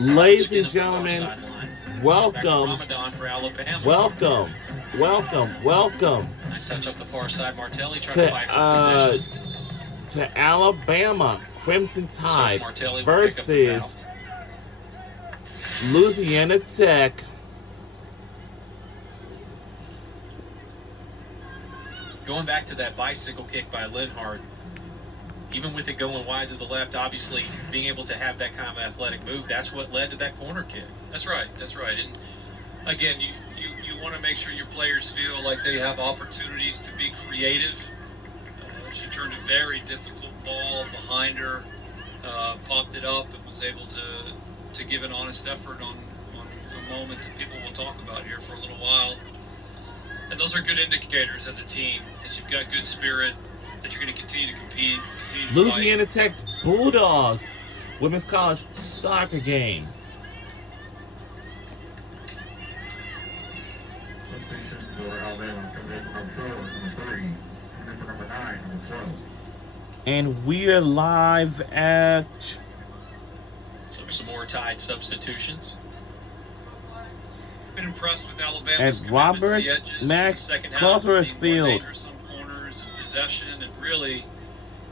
Ladies and gentlemen, welcome Nice touch up the far side. Martelli trying to fight for position. To Alabama Crimson Tide versus Louisiana Tech. Going back to that bicycle kick by Linhart, even with it going wide to the left, obviously being able to have that kind of athletic move, that's what led to that corner kick. That's right. And again, you want to make sure your players feel like they have opportunities to be creative. She turned a very difficult ball behind her, popped it up, and was able to give an honest effort on a moment that people will talk about here for a little while. And those are good indicators as a team, that you've got good spirit, that you're going to continue to compete, continue to Louisiana Tech's Bulldogs women's college soccer game. And we are live at... So some more Tide substitutions. Been impressed with Alabama's at Roberts to the edges Max second half, Clothers being more Field. dangerous on corners and possession, and really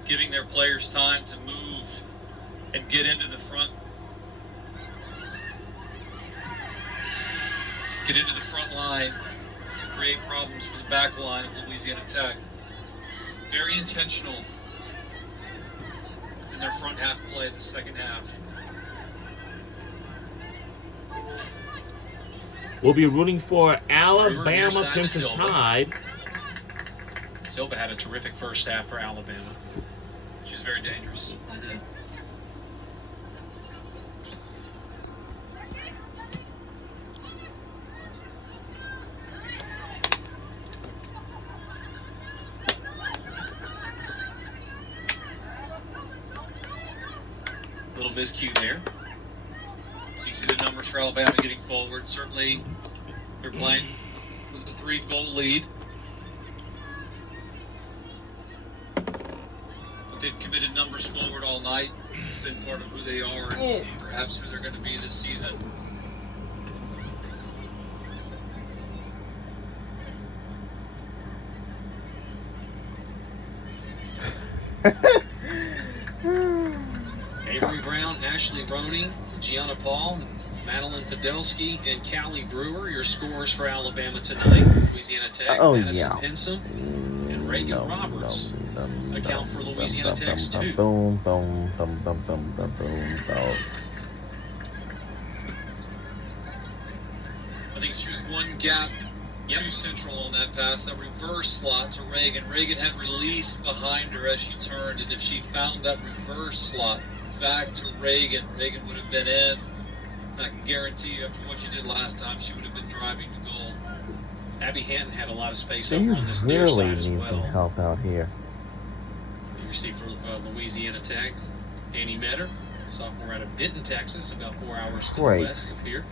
giving their players time to move and get into the front. Get into the front line to create problems for the back line of Louisiana Tech. Very intentional in their front half play in the second half. We'll be rooting for Alabama Crimson Tide. Silva had a terrific first half for Alabama. She's very dangerous. Mm-hmm. Little miscue there. So you see the numbers for Alabama getting forward. Certainly, they're playing with a 3-goal lead. But they've committed numbers forward all night. It's been part of who they are and perhaps who they're going to be this season. Avery Brown, Ashley Roney, Gianna Paul, Madeline Podolsky, and Callie Brewer, your scores for Alabama tonight. Louisiana Tech, Madison Pinson, and Reagan Roberts account for Louisiana Tech's 2. Boom, boom, boom, boom, boom, boom, boom, boom. I think she was one gap too central on that pass, that reverse slot to Reagan. Reagan had release behind her as she turned, and if she found that reverse slot back to Reagan, Reagan would have been in. I can guarantee you, after what she did last time, she would have been driving to goal. Abby Hanton had a lot of space over on this near really side as need well. some help out here. You see for Louisiana Tech, Annie Metter, sophomore out of Denton, Texas, about 4 hours to the west of here.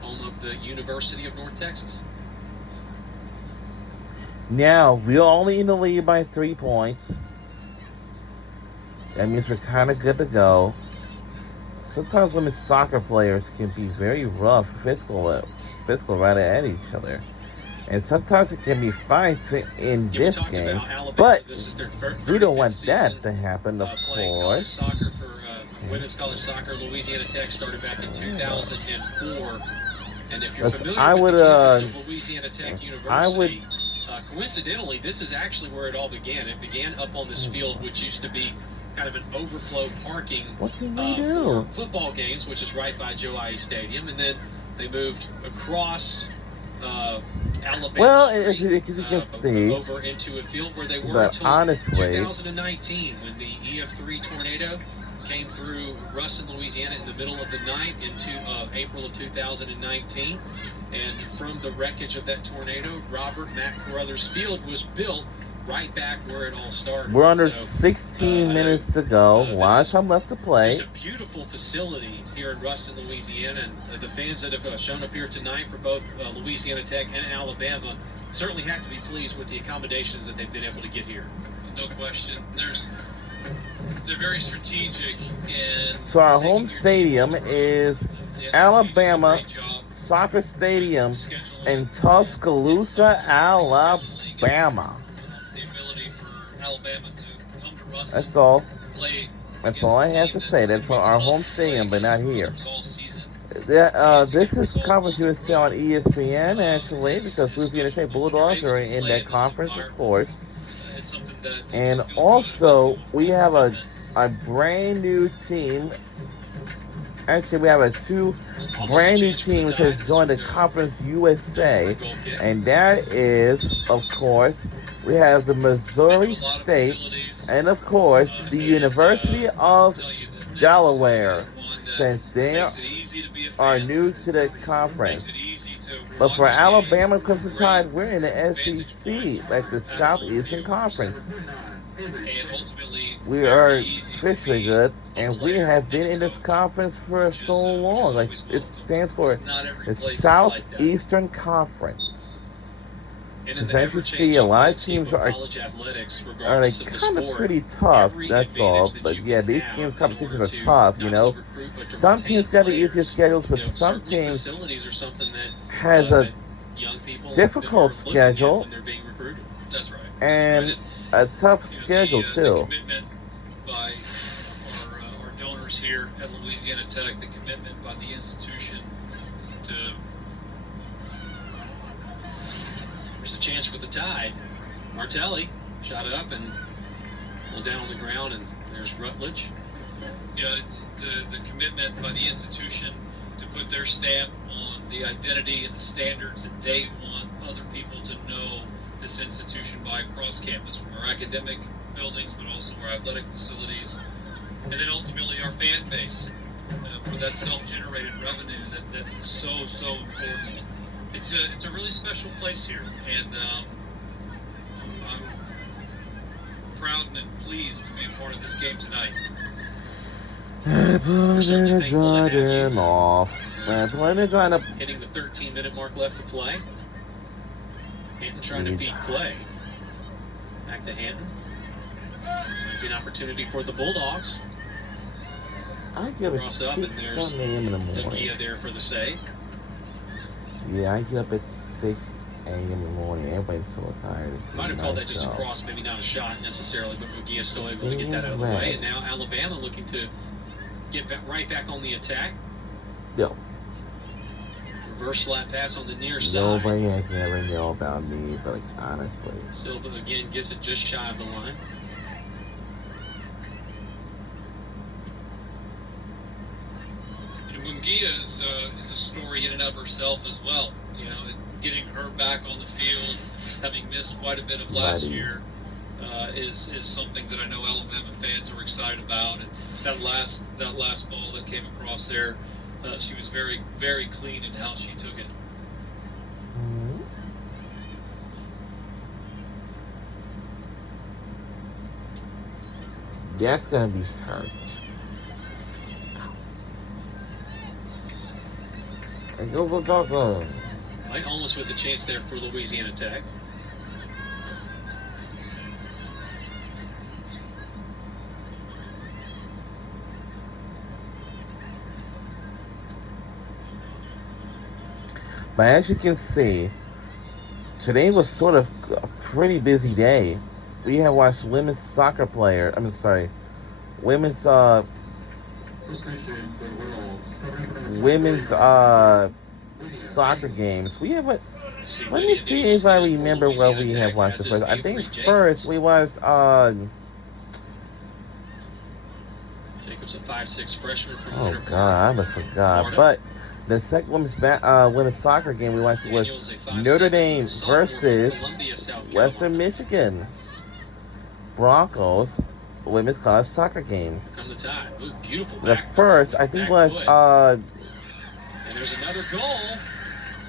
Home of the University of North Texas. Now, we're only in the lead by 3 points. That means we're kind of good to go. Sometimes women's soccer players can be very rough, physical right at each other. And sometimes it can be fights in this game. But we don't want that to happen, of course. Soccer for women's college soccer, Louisiana Tech started back in 2004. And if you're familiar with the campus of Louisiana Tech University, coincidentally, this is actually where it all began. It began up on this field, which used to be kind of an overflow parking for football games, which is right by Joe I. Stadium. And then they moved across Alabama Street over into a field where they were until 2019 when the EF3 tornado came through Ruston, Louisiana in the middle of the night into April of 2019. And from the wreckage of that tornado, Robert Mack Carruthers Field was built right back where it all started. We're under 16 minutes to go. A lot of time left to play. Just a beautiful facility here in Ruston, Louisiana. And the fans that have shown up here tonight for both Louisiana Tech and Alabama certainly have to be pleased with the accommodations that they've been able to get here. No question. They're very strategic in. So our home stadium is Alabama Soccer Stadium in Tuscaloosa, Alabama. The ability for Alabama to come to Ruston. That's all. Play. That's all I have to say. That's our home stadium, but not here. This is Conference USA on ESPN, actually, because Louisiana Tech Bulldogs are in that conference, of course. And also, we have a brand new team. Actually, we have two brand new teams that have joined the Conference USA. And that is, of course, we have the Missouri State and, of course, the University of Delaware, since they are new to the conference. But for Alabama Crimson Tide, we're in the SEC, like the Southeastern Conference. We are officially good, and we have been in this conference for so long. Like, it stands for the Southeastern Conference. Because as you see, a lot of teams are like kind of pretty tough, that's all. But yeah, these teams' competitions are tough, you know. Some teams got the easier schedules, but some teams has a difficult schedule and a tough schedule too. By our donors here at Louisiana Tech, the commitment by the institution to. There's a chance for the Tide. Martelli shot up and pulled down on the ground, and there's Rutledge. Yeah, the commitment by the institution to put their stamp on the identity and the standards that they want other people to know this institution by across campus, from our academic buildings, but also our athletic facilities, and then ultimately our fan base for that self-generated revenue that is so important. It's a really special place here, and I'm proud and pleased to be a part of this game tonight. Hitting the 13-minute mark left to play. Hanton trying to feed Clay. Back to Hanton. Might be an opportunity for the Bulldogs. I give it 6 a.m. in the morning. Nakia there for the save. Yeah, I get up at 6 a.m. in the morning. Everybody's so tired. Might have called that just a cross, maybe not a shot necessarily, but Nakia still able to get that out of the way. And now Alabama looking to get right back on the attack. Yo. Reverse slap pass on the near side. Nobody has never known about me, but honestly. Silva again gets it just shy of the line. Mungia is a story in and of herself as well. You know, getting her back on the field, having missed quite a bit of last year, is something that I know Alabama fans are excited about. And that last ball that came across there, she was very, very clean in how she took it. Mm-hmm. That's gonna be hurt. And go. Like almost with a chance there for Louisiana Tech. But as you can see, today was sort of a pretty busy day. We have watched women's soccer women's soccer games. We have let me see if I remember what we have watched first. I think first we watched Jacob's a 5'6" freshman from oh god, I forgot. But the second women's soccer game we watched was Notre Dame versus Western Michigan Broncos women's college soccer game. Come the Tide. Ooh, beautiful. The first, I think, was and there's another goal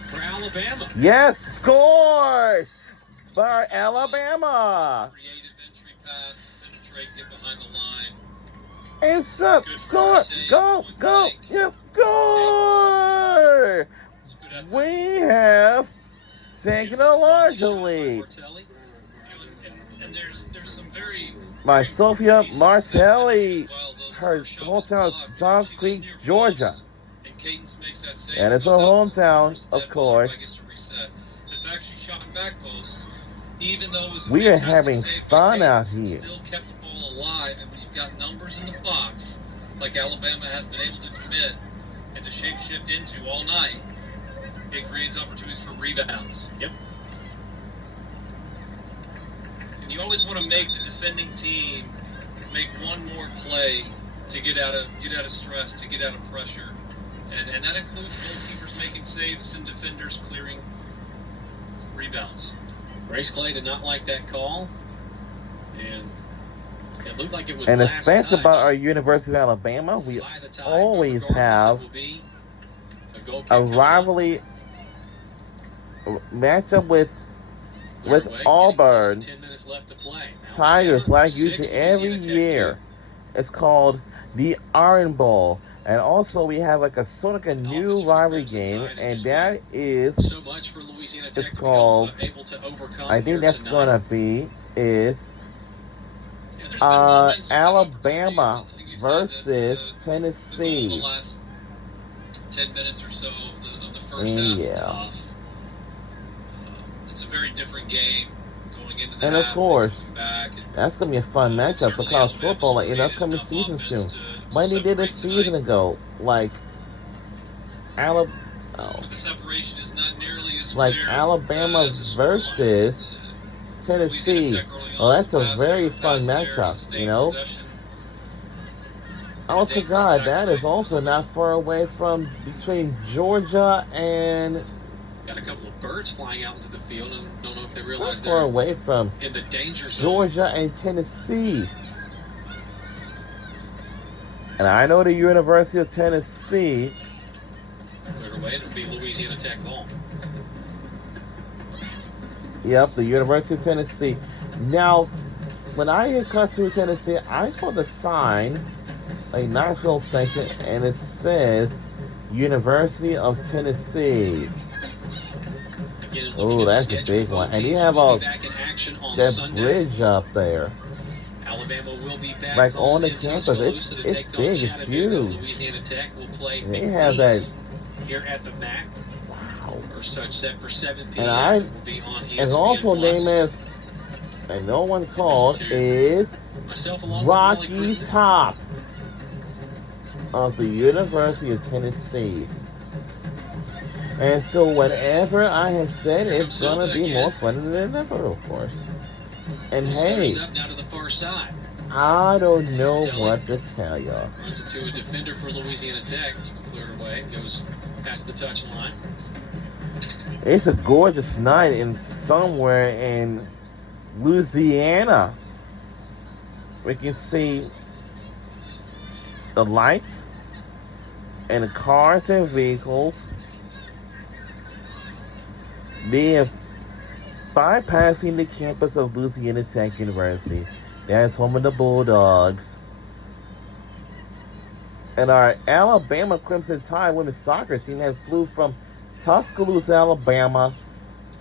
for Alabama. Yes, scores by Alabama. Creative entry pass, penetrate, get behind the line. And score, go, yep, score. We have taking a larger lead And there's some very by great Sophia pieces to that Martelli, finish as well. her First shot was hometown of blocked. Johns She Creek, gets near Georgia. post, and Cadence makes that save. And it's her Goes out for hometown, first. of Dead ball, everybody course. gets to reset. In fact, she shot him back post. Even though it was a We are fantastic having save by fun out Cadence, here. still kept the ball alive. And when you've got numbers in the box, like Alabama has been able to commit and to shape-shift into all night, it creates opportunities for rebounds. Yep. And you always want to make the defending team make one more play to get out of stress, to get out of pressure. And that includes goalkeepers making saves and defenders clearing rebounds. Grace Clay did not like that call. And it looked like it was And the last fact touch about our University of Alabama, we by the tie, always but regardless, have it will be goal kick a coming up. rivalry matchup with Cleared away, Auburn. getting close to 10 minutes left to play. Tigers, Alabama, like 6, usually every Louisiana Tech, year. 2. It's called the Iron Bowl. And also we have like a sort of a new Offense for rivalry Crimson game, Tide and has that is, so much for Louisiana Tech it's to be called, able to overcome I think here that's tonight. gonna be, is Yeah, there's been moments, Alabama opportunities. I think you said versus that the goal Tennessee. in the last 10 minutes or so of the first half is Yeah. tough. It's a very different game going into the And half, of course, coming back, and that's gonna be a fun matchup for certainly college Alabama's football like, in the created upcoming enough season offense soon. to When they did a separate season tonight. ago, like Alabama, But the separation is not nearly as like clear Alabama as the scoreline. versus Louisiana Tennessee. Tech early on Well, that's a was very faster, fun faster, matchup, sustained you know. possession. Oh, Dangerous God, attack that is play. also not far away from between Georgia and Got a couple of birds flying out into the field, and don't know if they not realize far they're away from in the danger zone. Georgia and Tennessee. And I know the University of Tennessee. Cleared away, and it'll be Louisiana Tech ball. Yep, the University of Tennessee. Now, when I hear Country Tennessee, I saw the sign, a Knoxville section, and it says University of Tennessee. Again, Oh, looking at the that's a schedule, big both one. And you teams have will all be back in action on that Sunday. bridge up there. Alabama will be back Like home on the in campus, Tuscaloosa to it's take on big, it's Chattanooga. huge. Louisiana Tech will play They McNeese have that. here at the MAC. Wow. First touch set for 7 p.m. And I- It will be on ESPN And also Plus. name is, and no one called, to is Myself along with Molly Rocky Crittenden. Top of the University of Tennessee. And so whatever I have said, it's going to be more fun than ever, of course. And hey, Stuff now to the far side. I don't know what to tell y'all. Runs it to a defender for Louisiana Tech. It's been cleared away. Goes past the touch line. It's a gorgeous night in somewhere in Louisiana. We can see the lights and the cars and vehicles being bypassing the campus of Louisiana Tech University. That's home of the Bulldogs. And our Alabama Crimson Tide women's soccer team have flew from Tuscaloosa, Alabama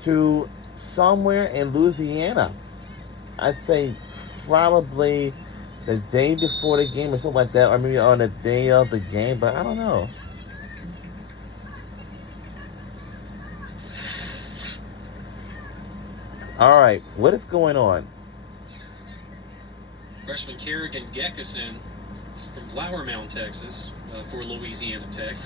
to somewhere in Louisiana. I'd say probably the day before the game or something like that, or maybe on the day of the game, but I don't know. All right, what is going on? Freshman Kerrigan Gekison from Flower Mound, Texas, for Louisiana Tech.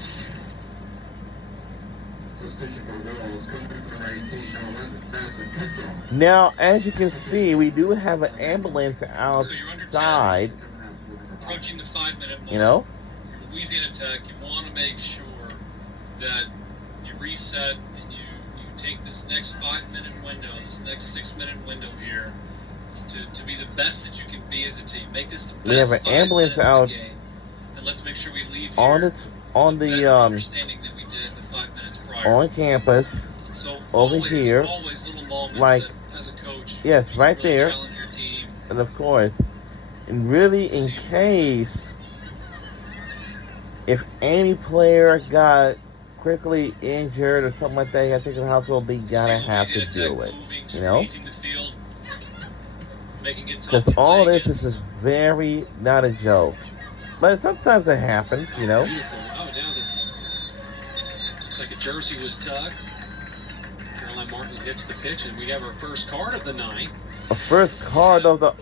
Now, as you can see, we do have an ambulance outside. Approaching the 5-minute mark. You know? For Louisiana Tech, you want to make sure that you reset and you take this next 5-minute window, this next 6-minute window here to be the best that you can be as a team. Make this the best. We have an 5 ambulance minutes of out the game. And let's make sure we leave here on better the understanding than we did the 5 minutes prior. on campus. So over always, here, always little moments like, that, as a coach, yes, you right can really there. challenge your team. And of course, and really in case if any player got quickly injured or something like that, you gotta take it to the hospital, they gotta have to deal with. You know? Because all this is just very not a joke. But sometimes it happens, you know? Beautiful. Oh, now looks like a jersey was tugged. Caroline Martin hits the pitch, and we have our first card of the night. A first card of the...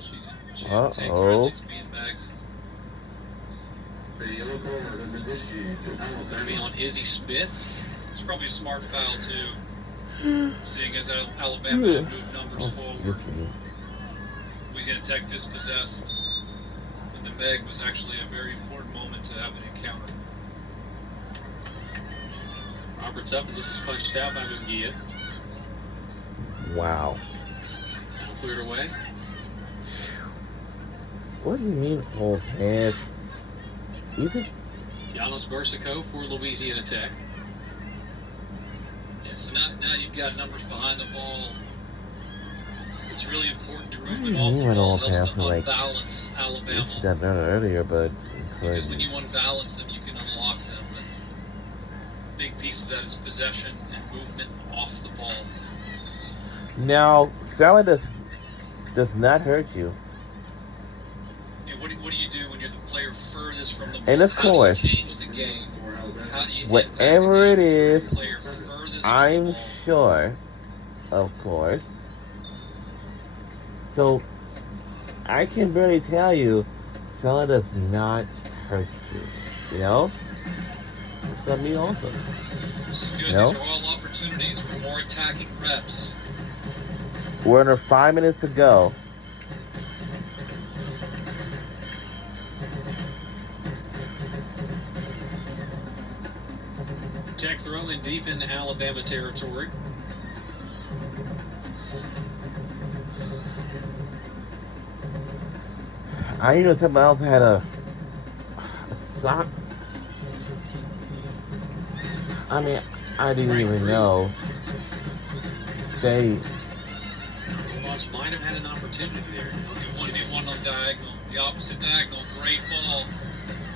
Uh-oh. Going to be on Izzy Smith. It's probably a smart foul, too, seeing as Alabama had moved numbers forward. Louisiana Tech dispossessed, and the Meg was actually a very important moment to have an encounter. Roberts up, and this is punched out by Munguia. Wow. Now cleared away. What do you mean, old pass? Either? Janos Bersico for Louisiana Tech. Yeah, so now you've got numbers behind the ball. It's really important to movement off the ball. It helps to unbalance Alabama. I should have done it earlier, but... Because when you unbalance them, you can unlock them. But a big piece of that is possession and movement off the ball. Now, salad does not hurt you. Yeah, what do you do when you're the player furthest from the ball? And of course, how do you change the game? How do you whatever it is, I'm from sure, of course. So, I can barely tell you, salad does not hurt you. You know? It's gonna be awesome. This is good. You know? These are all opportunities for more attacking reps. We're under 5 minutes to go. Tech throwing deep into Alabama territory. I even told my else had a sock. I mean, I didn't even know. They might have had an opportunity there. 1v1 on diagonal. The opposite diagonal. Great ball.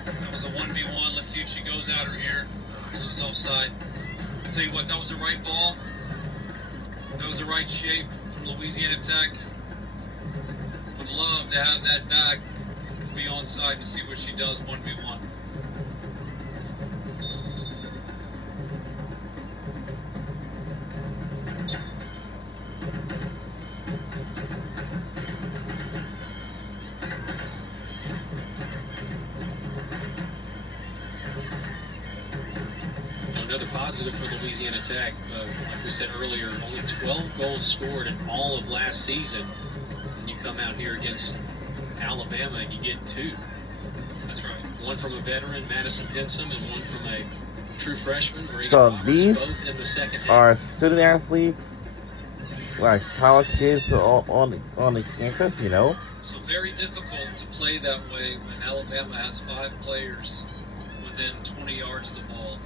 That was a 1v1. Let's see if she goes out or here. She's offside. I tell you what, that was the right ball. That was the right shape from Louisiana Tech. Would love to have that back, be onside to see what she does 1v1. Another positive for Louisiana Tech. Like we said earlier, only 12 goals scored in all of last season. And you come out here against Alabama and you get 2. That's right. One from a veteran, Madison Pinson, and one from a true freshman, Reagan So Roberts, these both in the second half. are student athletes, like college kids on the campus, you know? So very difficult to play that way when Alabama has 5 players within 20 yards of the ball.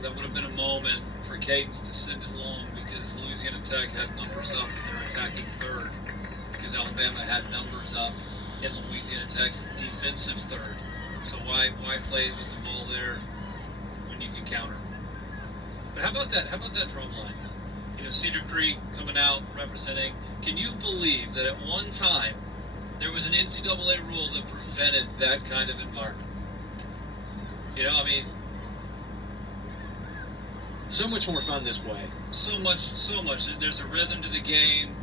That would have been a moment for Cadence to send it long because Louisiana Tech had numbers up in their attacking third because Alabama had numbers up in Louisiana Tech's defensive third. So why play with the ball there when you can counter? But how about that drum line? You know, Cedar Creek coming out representing. Can you believe that at one time there was an NCAA rule that prevented that kind of environment? You know, I mean, so much more fun this way. So much. There's a rhythm to the game.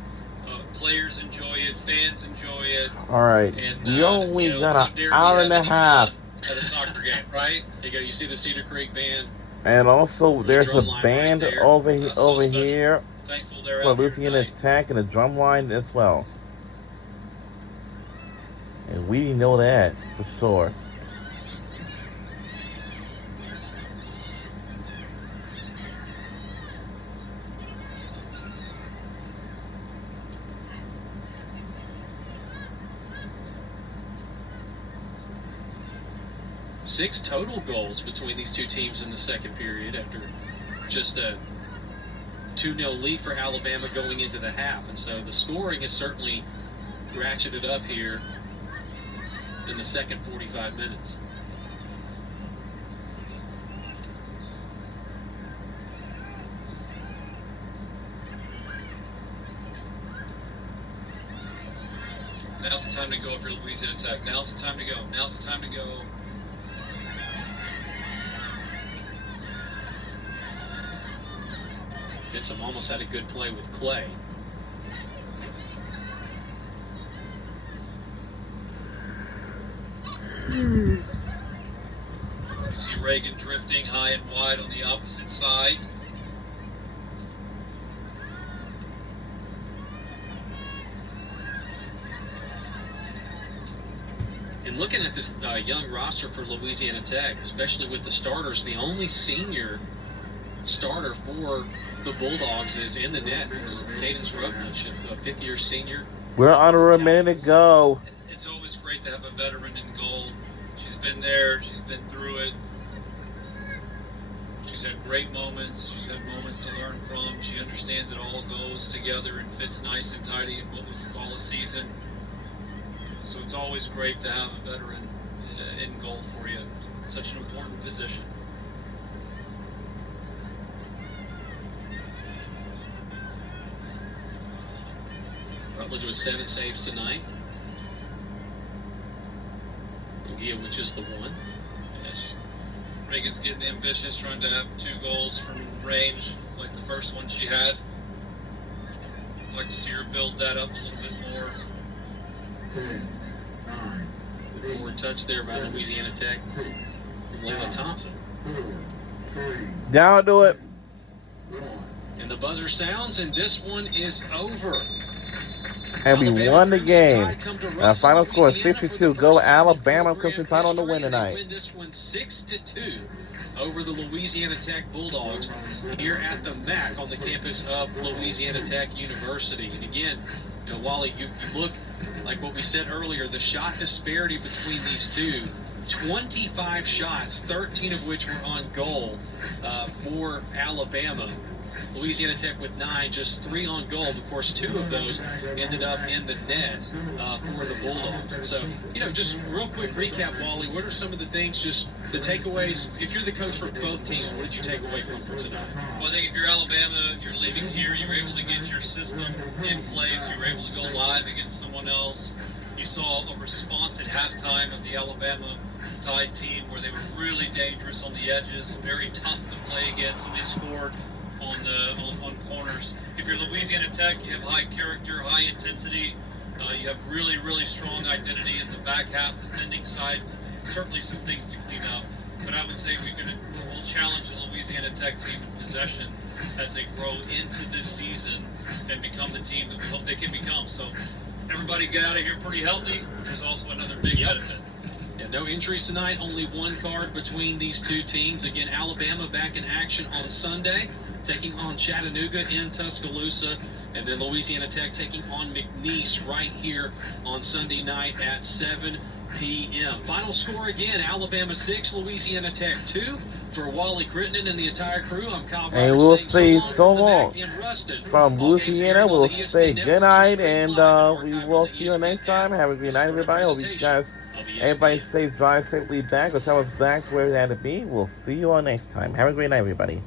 Players enjoy it. Fans enjoy it. All right. And, we only got an hour and a half. At a soccer game, right? There you go. You see the Cedar Creek band. And also, there's a band right over so here for Louisiana Tech and a drum line as well. And we know that for sure. Six total goals between these two teams in the second period after just a 2-0 lead for Alabama going into the half. And so the scoring is certainly ratcheted up here in the second 45 minutes. Now's the time to go if you're Louisiana Tech. Now's the time to go. Now's the time to go. Fitz almost had a good play with Clay. You see Reagan drifting high and wide on the opposite side. And looking at this young roster for Louisiana Tech, especially with the starters, the only senior starter for the Bulldogs is in the net. It's Cadence Rutledge, a fifth-year senior. We're under a minute to go. It's always great to have a veteran in goal. She's been there. She's been through it. She's had great moments. She's had moments to learn from. She understands it all goes together and fits nice and tidy in what we call a season. So it's always great to have a veteran in goal for you. Such an important position. Rutledge with 7 saves tonight. Lugia with just the 1. Yes. Reagan's getting ambitious, trying to have 2 goals from range like the first one she had. I'd like to see her build that up a little bit more. Good forward touch there by Louisiana Tech from Layla Thompson. Down to it. And the buzzer sounds, and this one is over. And we won the game. Final score 62. Go Alabama. Crimson Tide on the win tonight. Win this one 6-2 over the Louisiana Tech Bulldogs here at the MAC on the campus of Louisiana Tech University. And again, you know, Wally, you look like what we said earlier, the shot disparity between these two. 25 shots, 13 of which were on goal for Alabama. Louisiana Tech with 9, just 3 on goal. Of course, 2 of those ended up in the net for the Bulldogs. So, you know, just real quick recap, Wally, what are some of the things, just the takeaways? If you're the coach for both teams, what did you take away from tonight? Well, I think if you're Alabama, you're leaving here, you were able to get your system in place. You were able to go live against someone else. You saw a response at halftime of the Alabama Tide team where they were really dangerous on the edges, very tough to play against, and they scored on corners. If you're Louisiana Tech, you have high character, high intensity. You have really, really strong identity in the back half defending side. Certainly some things to clean up. But I would say we'll challenge the Louisiana Tech team in possession as they grow into this season and become the team that we hope they can become. So everybody get out of here pretty healthy, which is also another big benefit. Yeah, no injuries tonight, only 1 card between these 2 teams. Again, Alabama back in action on Sunday, taking on Chattanooga in Tuscaloosa, and then Louisiana Tech taking on McNeese right here on Sunday night at 7 p.m. Final score again, Alabama 6, Louisiana Tech 2. For Wally Crittenden and the entire crew, I'm Kyle Barber. And we'll say so long. From Louisiana, we'll say good night, and we will see you next time. Have a great night, everybody. Hope you guys, everybody safe, drive safely back, or tell us back to where we had to be. We'll see you all next time. Have a great night, everybody.